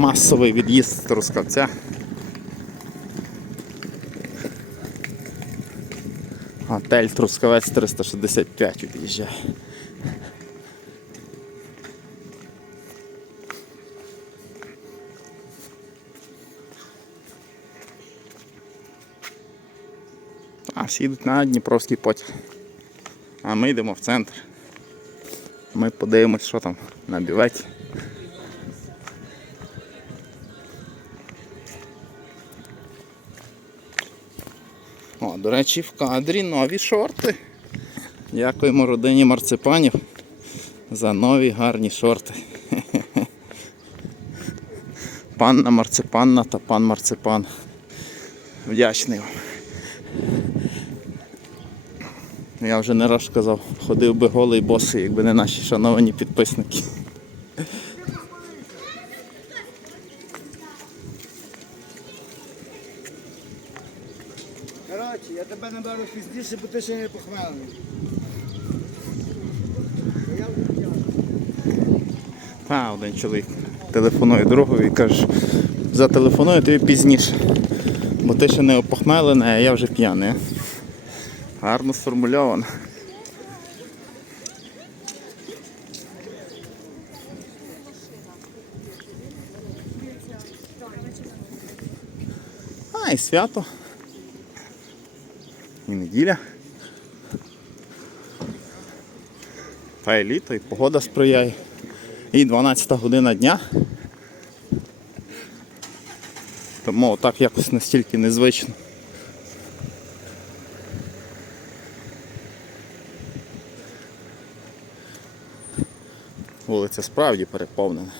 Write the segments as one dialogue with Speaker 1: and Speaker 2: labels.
Speaker 1: масовий від'їзд Трускавця. Готель Трускавець 365 від'їжджає. А всі йдуть на Дніпровський потяг. А ми йдемо в центр. Ми подивимось, що там на бюветі. До речі, в кадрі нові шорти. Дякуємо родині марципанів за нові гарні шорти. Панна марципанна та пан марципан. Вдячний вам. Я вже не раз казав, ходив би голий босий, якби не наші шановані підписники.
Speaker 2: Пізніше, бо ти ще не п'яний.
Speaker 1: А, один чоловік телефонує другові і каже, зателефоную тобі пізніше. Бо ти ще не опохмелений, а я вже п'яний. Гарно сформульовано. А, і свято. І неділя. Та і літо, і погода сприяє. І 12 година дня. Тому так якось настільки незвично. Вулиця справді переповнена.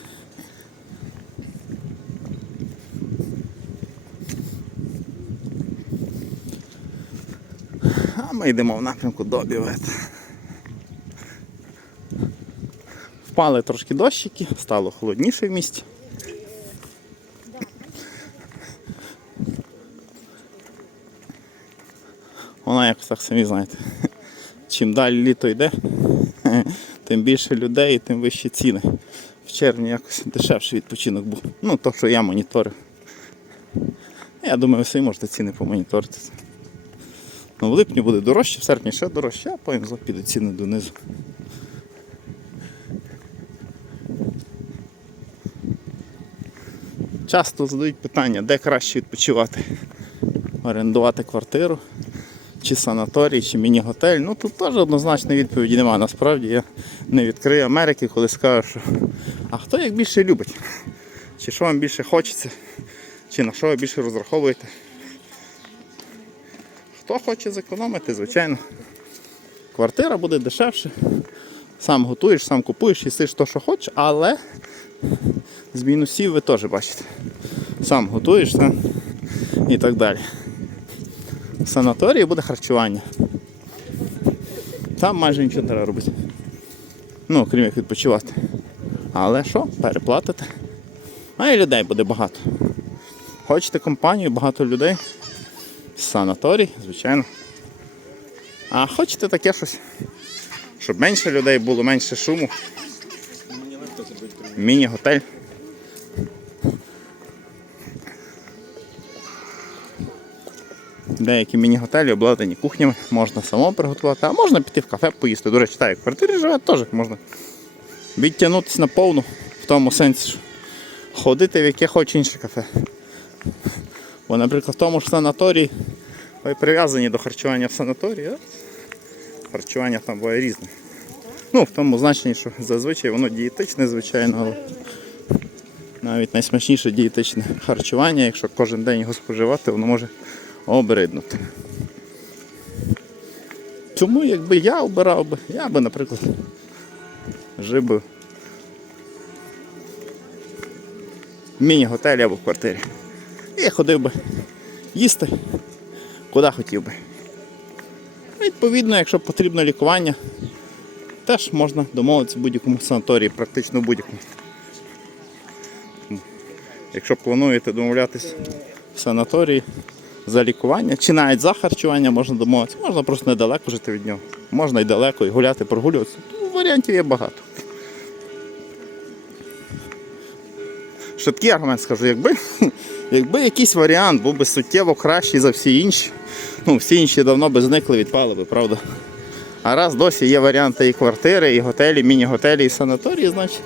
Speaker 1: Ми йдемо в напрямку до бювет. Впали трошки дощики, стало холодніше в місті. Вона якось так самі знаєте. Чим далі літо йде, тим більше людей тим вищі ціни. В червні якось дешевший відпочинок був. Ну, то, що я моніторив. Я думаю, ви самі можете ціни помоніторити. Ну, в липні буде дорожче, в серпні ще дорожче, а потім підуть ціни донизу. Часто задають питання, де краще відпочивати. Орендувати квартиру, чи санаторій, чи міні-готель. Ну тут теж однозначної відповіді немає. Насправді я не відкрию Америки, коли скажу, що а хто як більше любить? Чи що вам більше хочеться, чи на що ви більше розраховуєте? Хто хоче зекономити, звичайно. Квартира буде дешевше. Сам готуєш, сам купуєш, їсиш то, що хочеш, але з мінусів ви теж бачите. Сам готуєш та, і так далі. В санаторії буде харчування. Там майже нічого треба робити. Ну, крім як відпочивати. Але що, переплатите. А і людей буде багато. Хочете компанію, багато людей. Санаторій, звичайно. А хочете таке щось, щоб менше людей було, менше шуму. Міні-готель. Деякі міні-готелі обладнані кухнями, можна самому приготувати, а можна піти в кафе поїсти. До речі, так, як в квартирі живе, теж можна відтягнутися наповну, в тому сенсі, що ходити в яке хоч інше кафе. Бо, наприклад, в тому ж санаторії ви прив'язані до харчування в санаторії, харчування там буває різне. Ну, в тому значенні, що зазвичай воно дієтичне, звичайно, але навіть найсмачніше дієтичне харчування, якщо кожен день його споживати, воно може обриднути. Тому якби я обирав би, я би, наприклад, жив би в міні-готелі або в квартирі. І ходив би їсти, куди хотів би. Відповідно, якщо потрібно лікування, теж можна домовитися в будь-якому санаторії, практично в будь-якому. Якщо плануєте домовлятися в санаторії за лікування, чи навіть за харчування можна домовитися, можна просто недалеко жити від нього. Можна і далеко, і гуляти, прогулюватися. Варіантів є багато. Такий аргумент скажу, якби, якби якийсь варіант був би суттєво кращий за всі інші, ну всі інші давно би зникли, відпали би, правда? А раз досі є варіанти і квартири, і готелі, міні-готелі, і санаторії, значить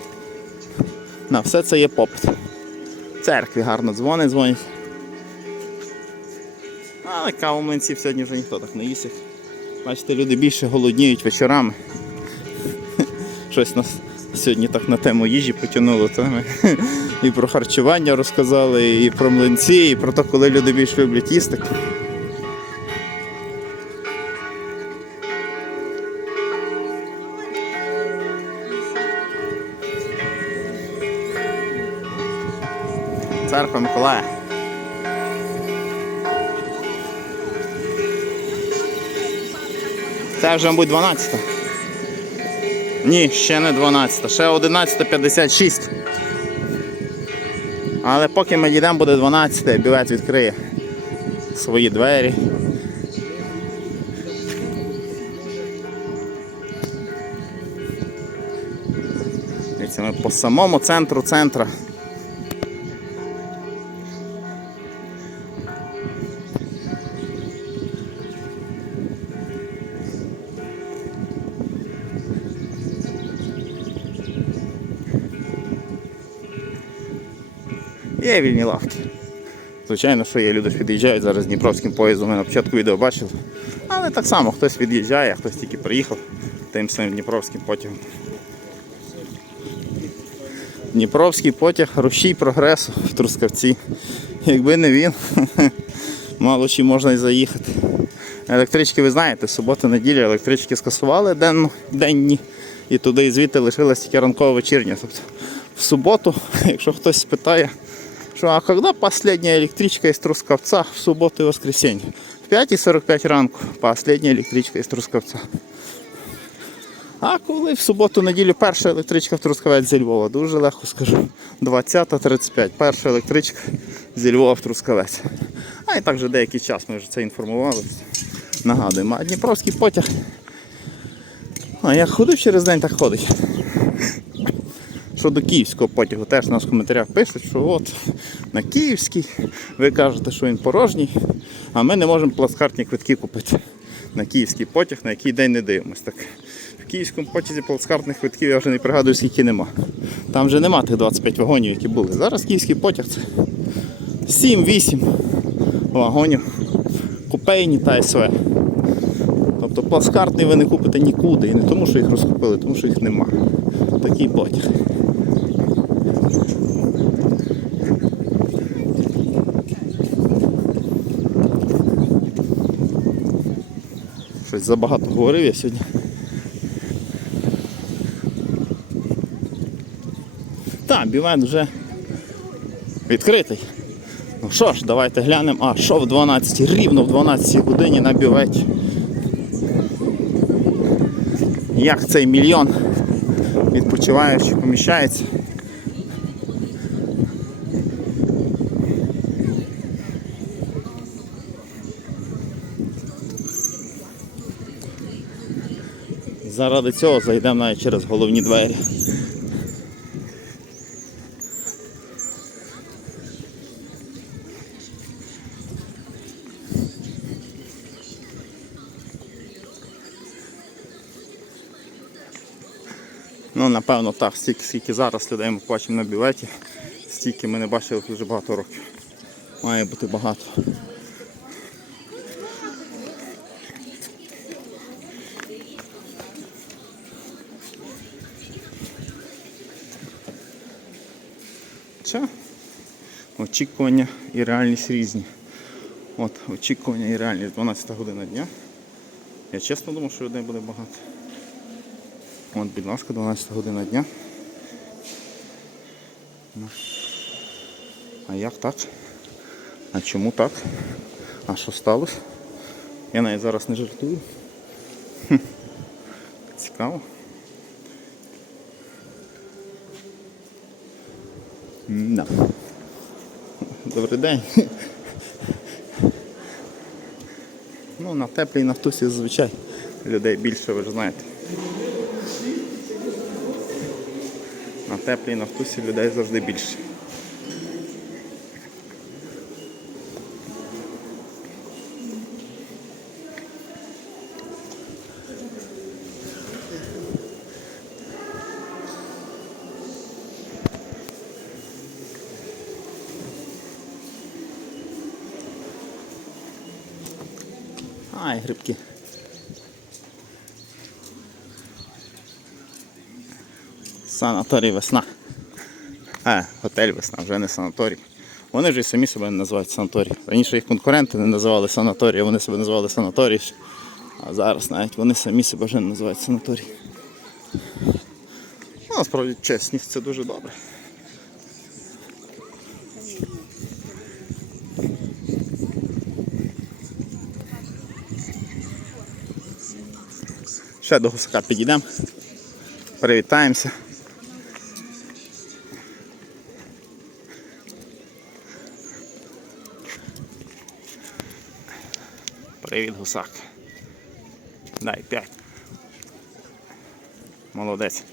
Speaker 1: на все це є попит. Церкві гарно дзвонить, дзвонять. Але каву млинців сьогодні вже ніхто так не їсть. Бачите, люди більше голодніють вечорами. Щось нас сьогодні так на тему їжі потягнуло. Та ми і про харчування розказали, і про млинці, і про те, коли люди більш люблять їсти. Церква Миколая. Це вже, мабуть, 12. Ні, ще не 12, ще 11.56. Але поки ми йдемо, буде 12, білет відкриє свої двері. Ми по самому центру центра. Є вільні лавки. Звичайно, що є люди ж під'їжджають зараз Дніпровським поїздом, ми на початку відео бачили. Але так само хтось від'їжджає, а хтось тільки приїхав тим самим Дніпровським потягом. Дніпровський потяг рушій прогресу в Трускавці. Якби не він, мало чи можна і заїхати. Електрички, ви знаєте, субота, неділя електрички скасували денно, денні і туди і звідти лишилась тільки ранково вечірня. Тобто в суботу, якщо хтось спитає, що а коли последня електричка із Трускавця в суботу і воскресенье? В 5.45 ранку последня електричка із Трускавця. А коли в суботу-неділю перша електричка в Трускавець зі Львова, дуже легко скажу. 20.35. Перша електричка зі Львова в Трускавець. А і так вже деякий час ми вже це інформували. Нагадуємо, а Дніпровський потяг. А як ходив через день, так ходить. Що до київського потягу, теж нас в коментарях пишуть, що от на київський, ви кажете, що він порожній, а ми не можемо плацкартні квитки купити на київський потяг, на який день не дивимось. Так, в київському потязі плацкартних квитків я вже не пригадую, скільки нема. Там вже нема тих 25 вагонів, які були. Зараз київський потяг це 7-8 вагонів, купейні та СВ. Тобто плацкартний ви не купите нікуди. І не тому, що їх розкупили, тому що їх нема. Такий потяг. Щось забагато говорив я сьогодні. Так, бівен вже відкритий. Ну що ж, давайте глянемо. А, що в 12, рівно в 12 годині на бюветі. Як цей мільйон відпочиваючих поміщається. Заради цього зайдемо навіть через головні двері. Ну, напевно, так, стільки, скільки зараз людей ми бачимо на бюветі, стільки ми не бачили дуже багато років. Має бути багато. Це очікування і реальність різні. От, очікування і реальність 12 година дня. Я чесно думав, що людей буде багато. От, будь ласка, 12 година дня. Ну. А як так? А чому так? А що сталося? Я навіть зараз не жартую. Цікаво. Да. Добрий день. Ну, на теплій нафтусі зазвичай людей більше, ви ж знаєте. На теплій нафтусі людей завжди більше. Ай, грибки. Санаторій весна. Е, готель весна, вже не санаторій. Вони вже й самі себе не називають санаторій. Раніше їх конкуренти не називали санаторій, вони себе називали санаторій. А зараз навіть вони самі себе вже не називають санаторій. Ну, насправді чесність це дуже добре. Ще до гусака підійдемо. Привітаємося. Привіт, гусак. Дай п'ять. Молодець.